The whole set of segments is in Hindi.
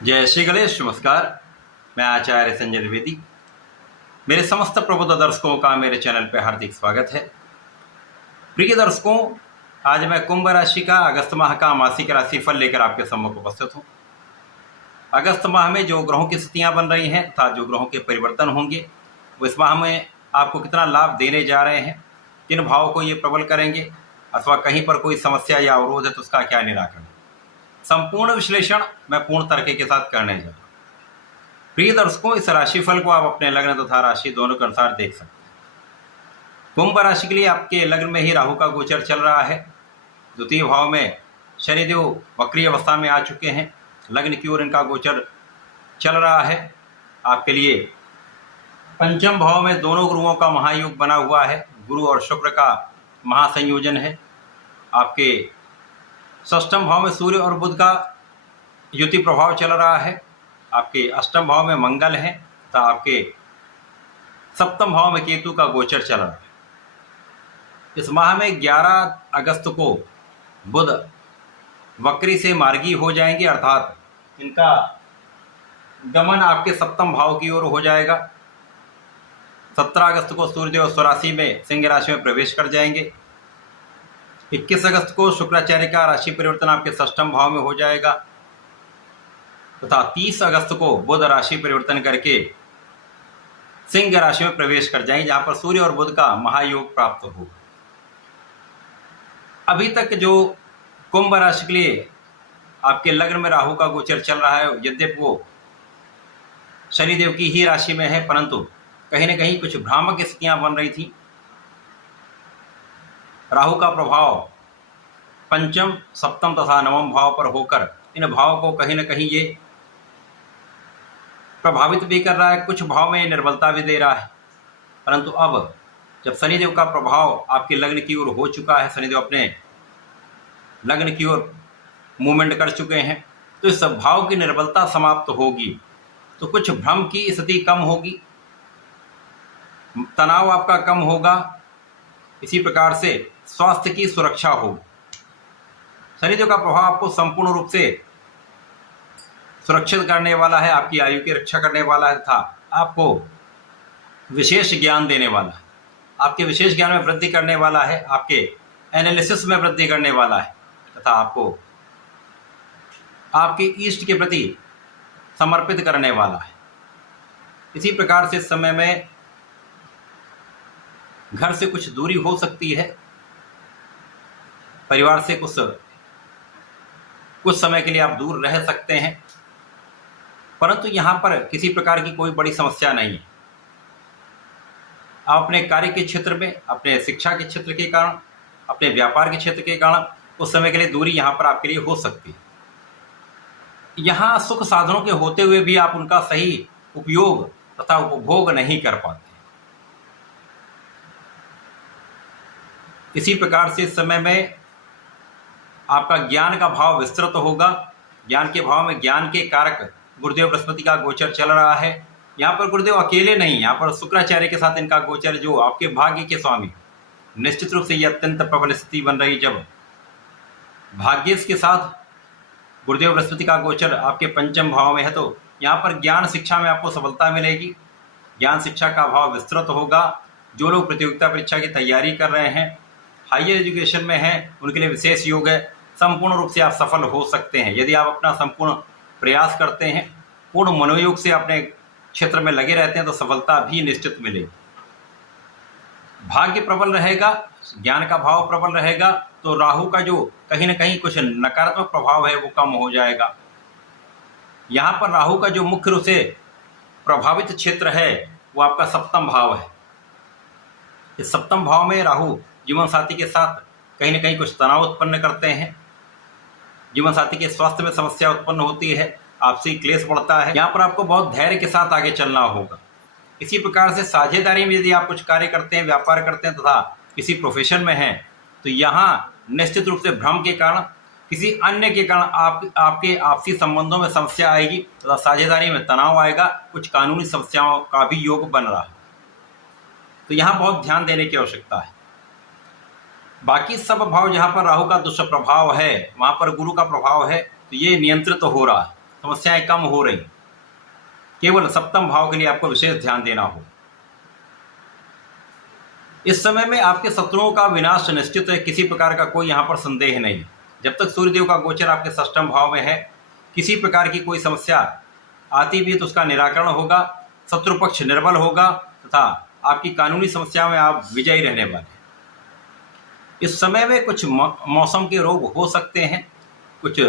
जय श्री गणेश। नमस्कार। मैं आचार्य संजय द्विवेदी। मेरे समस्त प्रबुद्ध दर्शकों का मेरे चैनल पर हार्दिक स्वागत है। प्रिय दर्शकों, आज मैं कुंभ राशि का अगस्त माह का मासिक राशिफल लेकर आपके सम्मुख उपस्थित हूँ। अगस्त माह में जो ग्रहों की स्थितियाँ बन रही हैं तथा जो ग्रहों के परिवर्तन होंगे वो इस माह में आपको कितना लाभ देने जा रहे हैं, किन भावों को ये प्रबल करेंगे अथवा कहीं पर कोई समस्या या अवरोध है तो उसका क्या निराकरण, संपूर्ण विश्लेषण मैं पूर्ण तर्क के साथ करने जा रहा हूं। प्रिय दर्शकों, इस राशिफल को आप अपने लग्न तथा राशि दोनों के अनुसार देख सकते हैं। कुंभ राशि के लिए आपके लग्न में ही राहु का गोचर चल रहा है। द्वितीय भाव में शनिदेव वक्री अवस्था में आ चुके हैं। लग्न की ओर इनका गोचर चल रहा है। आपके लिए पंचम भाव में दोनों गुरुओं का महायोग बना हुआ है। गुरु और शुक्र का महासंयोजन है। आपके षष्ठम भाव में सूर्य और बुध का युति प्रभाव चल रहा है। आपके अष्टम भाव में मंगल है तथा आपके सप्तम भाव में केतु का गोचर चल रहा है। इस माह में 11 अगस्त को बुध वक्री से मार्गी हो जाएंगे, अर्थात इनका गमन आपके सप्तम भाव की ओर हो जाएगा। 17 अगस्त को सूर्यदेव स्वराशि में सिंह राशि में प्रवेश कर जाएंगे। 21 अगस्त को शुक्राचार्य का राशि परिवर्तन आपके षष्ठम भाव में हो जाएगा तथा 30 अगस्त को बुध राशि परिवर्तन करके सिंह राशि में प्रवेश कर जाएंगे, जहां पर सूर्य और बुध का महायोग प्राप्त होगा। अभी तक जो कुंभ राशि के लिए आपके लग्न में राहु का गोचर चल रहा है, यद्यपि वो शनिदेव की ही राशि में है, परंतु कहीं न कहीं कुछ भ्रामक स्थितियां बन रही थी। राहु का प्रभाव पंचम, सप्तम तथा नवम भाव पर होकर इन भावों को कहीं न कहीं ये प्रभावित भी कर रहा है, कुछ भाव में निर्बलता भी दे रहा है। परंतु अब जब शनिदेव का प्रभाव आपके लग्न की ओर हो चुका है, शनिदेव अपने लग्न की ओर मूवमेंट कर चुके हैं, तो इस भाव की निर्बलता समाप्त होगी, तो कुछ भ्रम की स्थिति कम होगी, तनाव आपका कम होगा। इसी प्रकार से स्वास्थ्य की सुरक्षा होगी। शनिदेव का प्रभाव आपको संपूर्ण रूप से सुरक्षित करने वाला है, आपकी आयु की रक्षा करने वाला है तथा आपको विशेष ज्ञान देने वाला है, आपके विशेष ज्ञान में वृद्धि करने वाला है, आपके एनालिसिस में वृद्धि करने वाला है तथा आपको आपके इष्ट के प्रति समर्पित करने वाला है। इसी प्रकार से इस समय में घर से कुछ दूरी हो सकती है, परिवार से कुछ समय के लिए आप दूर रह सकते हैं, परंतु यहाँ पर किसी प्रकार की कोई बड़ी समस्या नहीं है। आप अपने कार्य के क्षेत्र में, अपने शिक्षा के क्षेत्र के कारण, अपने व्यापार के क्षेत्र के कारण उस समय के लिए दूरी यहाँ पर आपके लिए हो सकती है। यहाँ सुख साधनों के होते हुए भी आप उनका सही उपयोग तथा उपभोग नहीं कर पाते। इसी प्रकार से इस समय में आपका ज्ञान का भाव विस्तृत होगा। ज्ञान के भाव में ज्ञान के कारक गुरुदेव बृहस्पति का गोचर चल रहा है। यहाँ पर गुरुदेव अकेले नहीं, यहाँ पर शुक्राचार्य के साथ इनका गोचर, जो आपके भाग्य के स्वामी, निश्चित रूप से ये अत्यंत प्रबल स्थिति बन रही। जब भाग्येश के साथ गुरुदेव बृहस्पति का गोचर आपके पंचम भाव में है, तो यहाँ पर ज्ञान शिक्षा में आपको सफलता मिलेगी। ज्ञान शिक्षा का भाव विस्तृत होगा। जो लोग प्रतियोगिता परीक्षा की तैयारी कर रहे हैं, हायर एजुकेशन में हैं, उनके लिए विशेष योग है। संपूर्ण रूप से आप सफल हो सकते हैं यदि आप अपना संपूर्ण प्रयास करते हैं, पूर्ण मनोयोग से अपने क्षेत्र में लगे रहते हैं, तो सफलता भी निश्चित मिलेगी। भाग्य प्रबल रहेगा, ज्ञान का भाव प्रबल रहेगा, तो राहु का जो कहीं न कहीं कुछ नकारात्मक प्रभाव है वो कम हो जाएगा। यहाँ पर राहु का जो मुख्य रूप से प्रभावित क्षेत्र है वो आपका सप्तम भाव है। इस सप्तम भाव में राहु जीवन साथी के साथ कहीं न कहीं कुछ तनाव उत्पन्न करते हैं। जीवन साथी के स्वास्थ्य में समस्या उत्पन्न होती है, आपसी क्लेश बढ़ता है। यहाँ पर आपको बहुत धैर्य के साथ आगे चलना होगा। इसी प्रकार से साझेदारी में यदि आप कुछ कार्य करते हैं, व्यापार करते हैं तथा किसी प्रोफेशन में हैं, तो यहाँ निश्चित रूप से भ्रम के कारण, किसी अन्य के कारण आपके आपसी संबंधों में समस्या आएगी तथा साझेदारी में तनाव आएगा। कुछ कानूनी समस्याओं का भी योग बन रहा है, तो यहाँ बहुत ध्यान देने की आवश्यकता है। बाकी सब भाव जहाँ पर राहु का दुष्प्रभाव है, वहाँ पर गुरु का प्रभाव है, तो ये नियंत्रित हो रहा है। समस्याएं कम हो रही, केवल सप्तम भाव के लिए आपको विशेष ध्यान देना हो। इस समय में आपके शत्रुओं का विनाश निश्चित है, किसी प्रकार का कोई यहाँ पर संदेह नहीं। जब तक सूर्यदेव का गोचर आपके षष्ठम भाव में है, किसी प्रकार की कोई समस्या आती भी तो उसका निराकरण होगा, शत्रु पक्ष निर्बल होगा तथा आपकी कानूनी समस्याओं में आप विजयी रहने वाले हैं। इस समय में कुछ मौसम के रोग हो सकते हैं, कुछ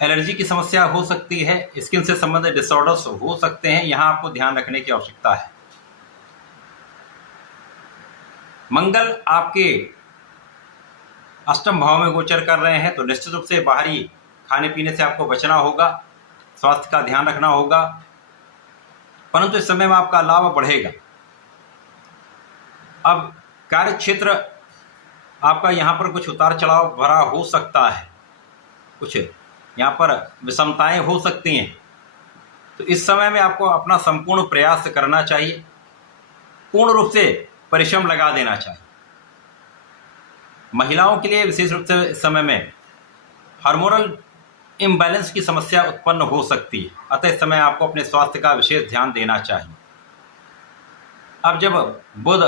एलर्जी की समस्या हो सकती है, स्किन से संबंधित डिसऑर्डर्स हो सकते हैं, यहाँ आपको ध्यान रखने की आवश्यकता है। मंगल आपके अष्टम भाव में गोचर कर रहे हैं, तो निश्चित रूप से बाहरी खाने पीने से आपको बचना होगा, स्वास्थ्य का ध्यान रखना होगा, परंतु इस समय में आपका लाभ बढ़ेगा। अब कार्य क्षेत्र आपका यहाँ पर कुछ उतार चढ़ाव भरा हो सकता है, कुछ यहाँ पर विषमताएं हो सकती हैं, तो इस समय में आपको अपना संपूर्ण प्रयास करना चाहिए, पूर्ण रूप से परिश्रम लगा देना चाहिए। महिलाओं के लिए विशेष रूप से इस समय में हार्मोनल इम्बैलेंस की समस्या उत्पन्न हो सकती है, अतः इस समय आपको अपने स्वास्थ्य का विशेष ध्यान देना चाहिए। अब जब बुध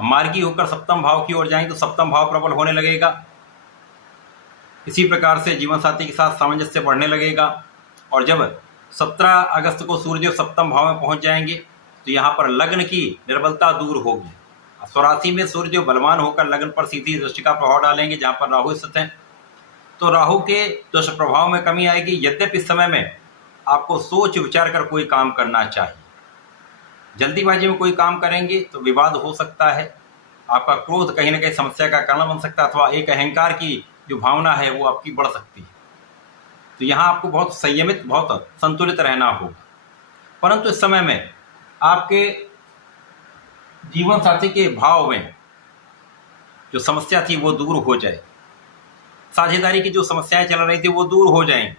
मार्गी होकर सप्तम भाव की ओर जाएंगे तो सप्तम भाव प्रबल होने लगेगा, इसी प्रकार से जीवन साथी के साथ सामंजस्य बढ़ने लगेगा। और जब 17 अगस्त को सूर्यदेव सप्तम भाव में पहुंच जाएंगे तो यहाँ पर लग्न की निर्बलता दूर होगी। स्वराशि में सूर्यदेव बलवान होकर लग्न पर सीधी दृष्टि का प्रभाव डालेंगे, जहाँ पर राहु स्थित हैं, तो राहु के दुष्प्रभाव में कमी आएगी। यद्यपि इस समय में आपको सोच विचार कर कोई काम करना चाहिए, जल्दीबाजी में कोई काम करेंगे तो विवाद हो सकता है, आपका क्रोध कहीं ना कहीं समस्या का कारण बन सकता है, अथवा एक अहंकार की जो भावना है वो आपकी बढ़ सकती है। तो यहाँ आपको बहुत संयमित, बहुत संतुलित रहना होगा। परंतु इस समय में आपके जीवन साथी के भाव में जो समस्या थी वो दूर हो जाए, साझेदारी की जो समस्याएं चल रही थी वो दूर हो जाएं,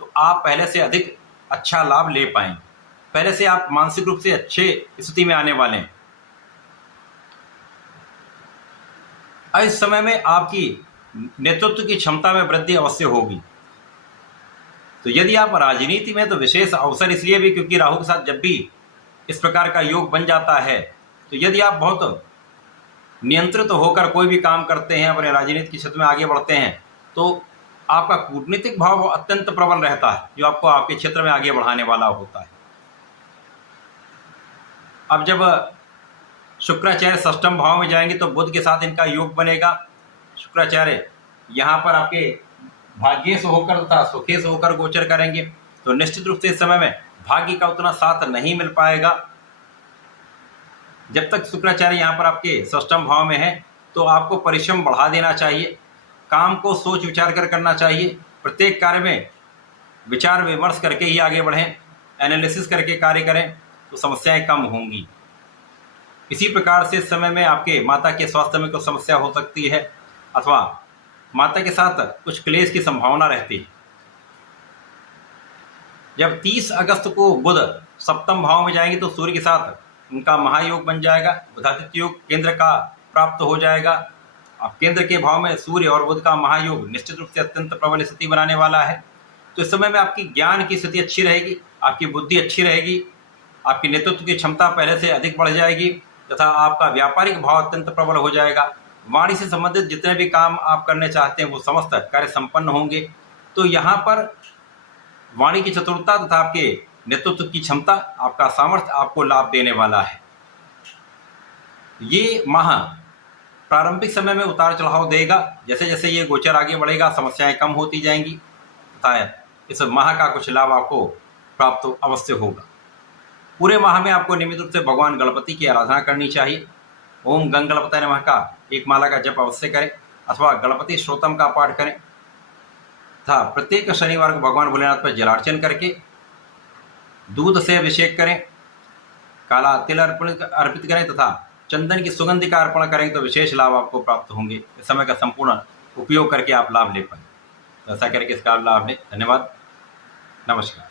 तो आप पहले से अधिक अच्छा लाभ ले पाएंगे, पहले से आप मानसिक रूप से अच्छे स्थिति में आने वाले हैं। इस समय में आपकी नेतृत्व की क्षमता में वृद्धि अवश्य होगी। तो यदि आप राजनीति में, तो विशेष अवसर इसलिए भी क्योंकि राहु के साथ जब भी इस प्रकार का योग बन जाता है, तो यदि आप बहुत नियंत्रित होकर कोई भी काम करते हैं, अपने राजनीति के क्षेत्र में आगे बढ़ते हैं, तो आपका कूटनीतिक भाव अत्यंत प्रबल रहता है, जो आपको आपके क्षेत्र में आगे बढ़ाने वाला होता है। अब जब शुक्राचार्य षष्ठम भाव में जाएंगे तो बुध के साथ इनका योग बनेगा। शुक्राचार्य यहाँ पर आपके भाग्येश होकर तथा सुखेश होकर गोचर करेंगे, तो निश्चित रूप से इस समय में भाग्य का उतना साथ नहीं मिल पाएगा। जब तक शुक्राचार्य यहाँ पर आपके षष्ठम भाव में है, तो आपको परिश्रम बढ़ा देना चाहिए, काम को सोच विचार कर करना चाहिए, प्रत्येक कार्य में विचार विमर्श करके ही आगे बढ़ें, एनालिसिस करके कार्य करें, तो समस्याएं कम होंगी। इसी प्रकार से इस समय में आपके माता के स्वास्थ्य में कुछ समस्या हो सकती है, अथवा माता के साथ कुछ क्लेश की संभावना रहती है। जब 30 अगस्त को बुध सप्तम भाव में जाएंगे तो सूर्य के साथ उनका महायोग बन जाएगा, बुधादित्य योग केंद्र का प्राप्त हो जाएगा। अब केंद्र के भाव में सूर्य और बुध का महायोग निश्चित रूप से अत्यंत प्रबल स्थिति बनाने वाला है। तो इस समय में आपकी ज्ञान की स्थिति अच्छी रहेगी, आपकी बुद्धि अच्छी रहेगी, आपकी नेतृत्व की क्षमता पहले से अधिक बढ़ जाएगी, तथा आपका व्यापारिक भाव अत्यंत प्रबल हो जाएगा। वाणी से संबंधित जितने भी काम आप करने चाहते हैं वो समस्त कार्य संपन्न होंगे। तो यहाँ पर वाणी की चतुरता तथा आपके नेतृत्व की क्षमता, आपका सामर्थ्य आपको लाभ देने वाला है। ये माह प्रारंभिक समय में उतार चढ़ाव देगा, जैसे जैसे ये गोचर आगे बढ़ेगा समस्याएं कम होती जाएंगी तथा इस माह का कुछ लाभ आपको प्राप्त अवश्य होगा। पूरे माह में आपको नियमित रूप से भगवान गणपति की आराधना करनी चाहिए। ओम गंग गणपतये नमः का एक माला का जप अवश्य करें, अथवा गणपति श्रोतम का पाठ करें तथा प्रत्येक शनिवार को भगवान भोलेनाथ पर जलार्चन करके दूध से अभिषेक करें, काला तिल अर्पित करें तथा चंदन की सुगंधि का अर्पण करें, तो विशेष लाभ आपको प्राप्त होंगे। इस समय का संपूर्ण उपयोग करके आप लाभ ले पाएं। तो ऐसा करके इसका लाभ लें। धन्यवाद, नमस्कार।